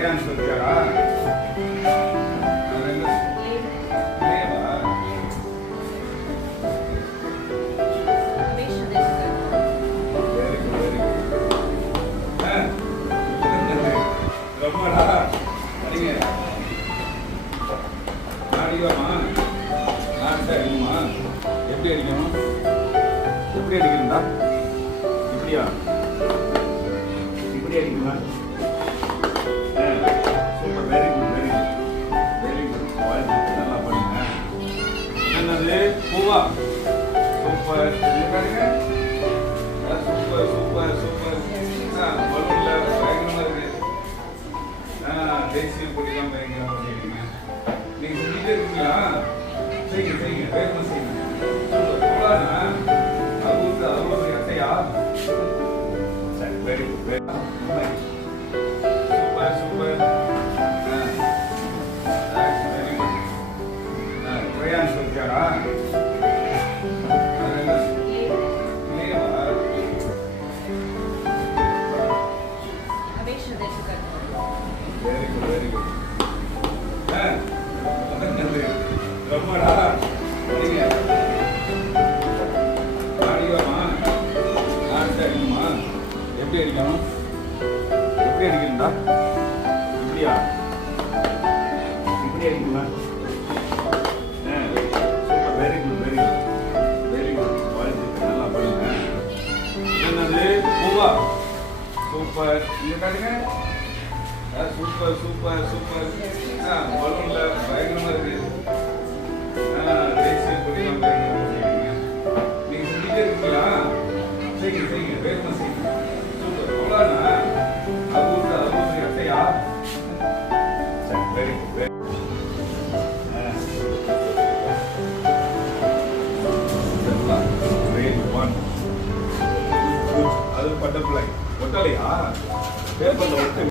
Crayons வச்சாரா? ரொம்படா அடிங்க அடிக்கலாமா? நாட்டு அடிக்குமா? எப்படி அடிக்கணும்? எப்படி அடிக்கணும்டா? இப்படியா? இப்படி அடிக்குமா? Super, very good, very good, very good. வாழ்த்துக்கள், நல்லா பண்ணுங்க. என்னது பூவா? சூப்பர், பாருங்க. Super super super. பலூன்ல பயங்கரமா இருக்கு. தேசிய கொடிதான் பயங்கரமா பண்ணிருக்கீங்க. நீங்க செஞ்சுட்டே இருக்கீங்களா? செய்யுங்க செய்யுங்க, வேகமா செய்யுங்க. சூப்பர், போலானா? அவ்வளவு அட்டையா? சரி, very good, very good. Super super. Very good. Crayons வச்சாரா? Very good, very good. ரொம்படா அடிங்க அடிக்கலாமா? நாட்டு அடிக்குமா? எப்படி அடிக்கணும்? எப்படி அடிக்கணும்டா? இப்படியா? இப்படி அடிக்குமா? Super, very good, very good, very good. வாழ்த்துக்கள், நல்லா பண்ணுங்க. என்னது பூவா? சூப்பர், இங்க காட்டுங்க. Super super super. பலூன்ல பயங்கரமா இருக்கு. தேசிய கொடிதான் பயங்கரமா பண்ணிருக்கீங்க. நீங்க செஞ்சுட்டே இருக்கீங்களா? செய்யுங்க செய்யுங்க, வேகமா செய்யுங்க. சூப்பர், போலானா? அவ்வளவு அட்டையா? சரி, very good, very good. Great 1. அது பட்டர்ஃப்ளை. ஒட்டலையா? பேப்பர்ல ஒட்டுங்க.